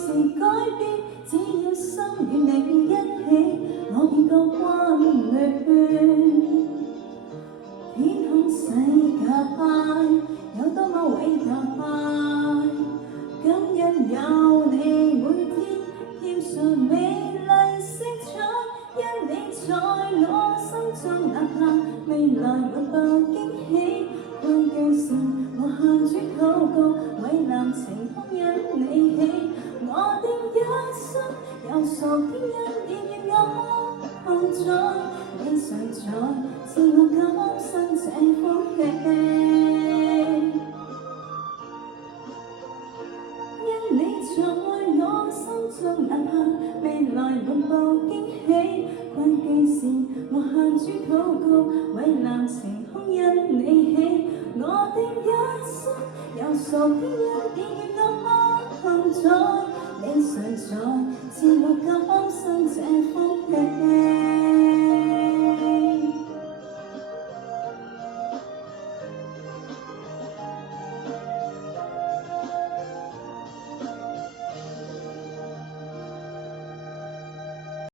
時改變，只要心與你一起，我便覺溫暖。天空世界有多麼偉大，感恩有你每天添上美麗色彩，因你在我心中，哪怕未來滿布驚喜，關鍵是我向主禱告，偉南晴空因你起，我的一生有數天恩典與我同在，你常在，是我今生這福氣。因你在我心中，哪怕未來滿布驚喜，關鍵是我向主禱告，偉南晴空因你起，我的一生有數天恩典與我同在，你常在，是我今生這福氣。